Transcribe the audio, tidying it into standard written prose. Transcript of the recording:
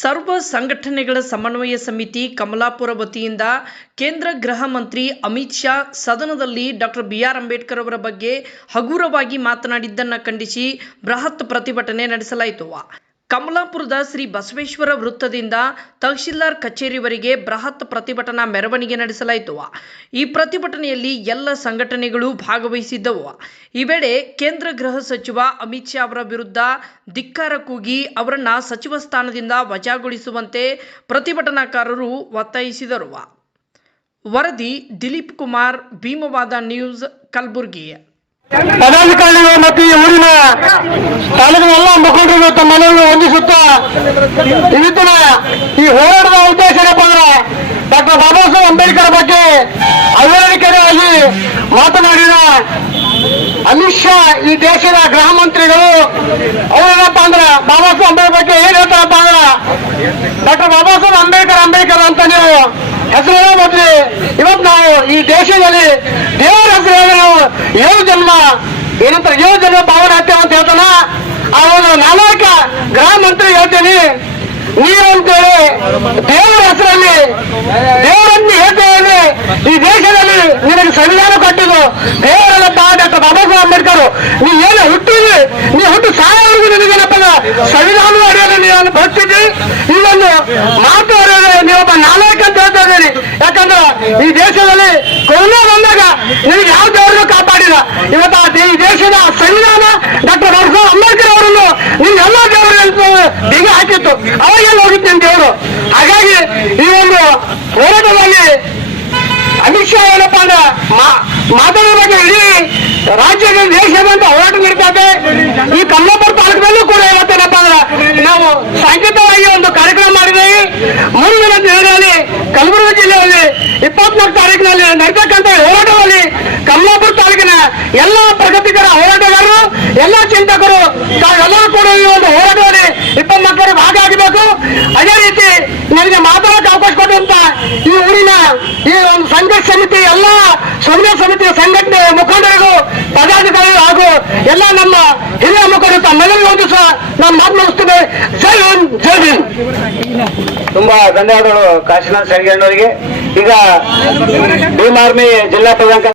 ಸರ್ವ ಸಂಘಟನೆಗಳ ಸಮನ್ವಯ ಸಮಿತಿ ಕಮಲಾಪುರ ವತಿಯಿಂದ ಕೇಂದ್ರ ಗೃಹ ಮಂತ್ರಿ ಅಮಿತ್ ಶಾ ಸದನದಲ್ಲಿ ಡಾಕ್ಟರ್ ಬಿ.ಆರ್. ಅಂಬೇಡ್ಕರ್ ಅವರ ಬಗ್ಗೆ ಹಗುರವಾಗಿ ಮಾತನಾಡಿದ್ದನ್ನು ಖಂಡಿಸಿ ಬೃಹತ್ ಪ್ರತಿಭಟನೆ ನಡೆಸಲಾಯಿತು. ಕಮಲಾಪುರದ ಶ್ರೀ ಬಸವೇಶ್ವರ ವೃತ್ತದಿಂದ ತಹಶೀಲ್ದಾರ್ ಕಚೇರಿವರೆಗೆ ಬೃಹತ್ ಪ್ರತಿಭಟನಾ ಮೆರವಣಿಗೆ ನಡೆಸಲಾಯಿತು. ಈ ಪ್ರತಿಭಟನೆಯಲ್ಲಿ ಎಲ್ಲ ಸಂಘಟನೆಗಳು ಭಾಗವಹಿಸಿದ್ದವು. ಈ ವೇಳೆ ಕೇಂದ್ರ ಗೃಹ ಸಚಿವ ಅಮಿತ್ ಶಾ ಅವರ ವಿರುದ್ಧ ಧಿಕ್ಕಾರ ಕೂಗಿ ಅವರನ್ನು ಸಚಿವ ಸ್ಥಾನದಿಂದ ವಜಾಗೊಳಿಸುವಂತೆ ಪ್ರತಿಭಟನಾಕಾರರು ಒತ್ತಾಯಿಸಿದರು. ವರದಿ ದಿಲೀಪ್ ಕುಮಾರ್, ಭೀಮವಾದ ನ್ಯೂಸ್, ಕಲಬುರಗಿ. ಪದಾಧಿಕಾರಿಗಳು ಮತ್ತು ಈ ಊರಿನ ತಾಲೂಕಿನ ಎಲ್ಲ ಮುಖಂಡರು ತಮ್ಮನ್ನು ವಂದಿಸುತ್ತಾ ಇವತ್ತಿನ ಈ ಹೋರಾಟದ ಉದ್ದೇಶ ಏನಪ್ಪ ಅಂದ್ರೆ ಡಾಕ್ಟರ್ ಬಾಬಾ ಸಾಹೇಬ್ ಅಂಬೇಡ್ಕರ್ ಬಗ್ಗೆ ಅವಹೇಳನಕಾರಿಯಾಗಿ ಮಾತನಾಡಿದ ಅಮಿತ್ ಶಾ ಈ ದೇಶದ ಗೃಹ ಮಂತ್ರಿಗಳು ಅವರೇನಪ್ಪ ಅಂದ್ರೆ ಬಾಬಾ ಸಾಹೇಬ್ ಅಂಬೇಡ್ಕರ್ ಬಗ್ಗೆ ಏನ್ ಹೇಳ್ತಾರಪ್ಪ ಅಂದ್ರೆ ಡಾಕ್ಟರ್ ಬಾಬಾ ಸಾಹೇಬ್ ಅಂಬೇಡ್ಕರ್ ಅಂತ ನೀವು ಹೆಸರು ಮೊದಲು ಇವತ್ತು ನಾವು ಈ ದೇಶದಲ್ಲಿ ದೇವರ ಹೆಸರು ನಾವು 7 ಜನ್ಮ ಏನಂತ 7 ಜನ್ಮ ಭಾವನೆ ಆಗ್ತೇವೆ ಅಂತ ಹೇಳ್ತಾನ. ಆ ಒಂದು ನಾಲ್ಕ ಗೃಹ ಮಂತ್ರಿ ಹೇಳ್ತೇನೆ ನೀವು ಅಂತೇಳಿ ದೇವರ ಹೆಸರಲ್ಲಿ ದೇವರನ್ನು ಹೇಳ್ತೇವೆ. ಈ ದೇಶದಲ್ಲಿ ನಿನಗೆ ಸಂವಿಧಾನ ಕೊಟ್ಟಿದ್ದು ದೇವರಲ್ಲಪ್ಪ ಡಾಕ್ಟರ್ ಬಾಬಾ ಸಾಹೇಬ್ ಅಂಬೇಡ್ಕರ್. ನೀ ಏನು ಹುಟ್ಟಿದ್ರಿ, ನೀ ಹುಟ್ಟು ಸಾಯವರೆಗೂ ನಿನಗೇನಪ್ಪ ಸಂವಿಧಾನ ಅಡಿಯಲ್ಲಿ ನೀನು ಬರ್ತಿದ್ದಿ. ಇದೊಂದು ಮಾತು ಅರಿಯೋದು ನೀವೊಬ್ಬ ನಾಲ್ಕು ಅಂತ ಹೇಳ್ತಾ ಇದ್ದೀರಿ. ಯಾಕಂದ್ರೆ ಈ ದೇಶದಲ್ಲಿ ಕೊರೋನಾ ಬಂದಾಗ ನಿನಗೆ ಯಾವ ದೇವರನ್ನು ಕಾಪಾಡಿಲ್ಲ. ಇವತ್ತು ಈ ದೇಶದ ಸಂವಿಧಾನ ಡಾಕ್ಟರ್ ಬಾಬಾ ಸಾಹೇಬ್ ಅಂಬೇಡ್ಕರ್ ಅವರನ್ನು ನಿನ್ನ ಎಲ್ಲ ದೇವರು ಬೀಗ ಹಾಕಿತ್ತು. ಅವಾಗೆಲ್ಲ ಹೋಗಿತ್ತು ನಿನ್ನ ದೇವರು. ಹಾಗಾಗಿ ಈ ಒಂದು ಹೋರಾಟದಲ್ಲಿ ಅಮಿತ್ ಶಾ ಏನಪ್ಪ ಅಂದ್ರೆ ಮಾತಾಡೋದಾಗ ಇಡೀ ರಾಜ್ಯದ ದೇಶದಂತ ಹೋರಾಟ ನಡೀತಾ ಇದೆ. ಈ ಕಮಲಾಪುರ ತಾಲೂಕಿನಲ್ಲೂ ಕೂಡ ಇವತ್ತೇನಪ್ಪ ಅಂದ್ರೆ ನಾವು ಸಾಂಕೇತಿಕವಾಗಿ ಒಂದು ಕಾರ್ಯಕ್ರಮ ಮಾಡಿದ್ದೇವೆ. ಮುಂದಿನ ದಿನಗಳಲ್ಲಿ ಕಲಬುರಗಿ ಜಿಲ್ಲೆಯಲ್ಲಿ 24 ತಾರೀಕಿನಲ್ಲಿ ನಡೀತಕ್ಕಂಥ ಹೋರಾಟದಲ್ಲಿ ಕಮಲಾಪುರ ತಾಲೂಕಿನ ಎಲ್ಲ ಪ್ರಗತಿಕರ ಹೋರಾಟಗಾರರು, ಎಲ್ಲ ಚಿಂತಕರು ತಾವೆಲ್ಲರೂ ಕೂಡ ಈ ಒಂದು ಹೋರಾಟದಲ್ಲಿ 24 ಭಾಗ ಆಗಬೇಕು. ಅದೇ ರೀತಿ ನನಗೆ ಮಾತಾಡೋಕೆ ಅವಕಾಶ ಕೊಡುವಂತ ಈ ಊರಿನ ಈ ಒಂದು ಸಂಘರ್ಷ ಸಮಿತಿ ಎಲ್ಲ ಸಂಘರ್ಷ ಸಮಿತಿಯ ಸಂಘಟನೆ ಮುಖಂಡರಿಗೂ, ಪದಾಧಿಕಾರಿಗಳು ಹಾಗೂ ಎಲ್ಲ ನಮ್ಮ ಹಿರಿಯ ಮುಖಂಡರು ತಮ್ಮೆಲ್ಲರಿಗೂ ಒಂದು ಸಹ ನಾನು ಮಾತು ಮುಗಿಸ್ತೇನೆ. ಜೈ ಹಿಂದ್, ಜೈ ಭೀಮ್. ತುಂಬಾ ಧನ್ಯವಾದಗಳು ಕಾಶಿನಾಥ್ ಶೆಣಗಣ್ಣವರಿಗೆ. ಈಗ ಭೀಮ್ ಆರ್ಮಿ ಜಿಲ್ಲಾ ಪ್ರಧಾನ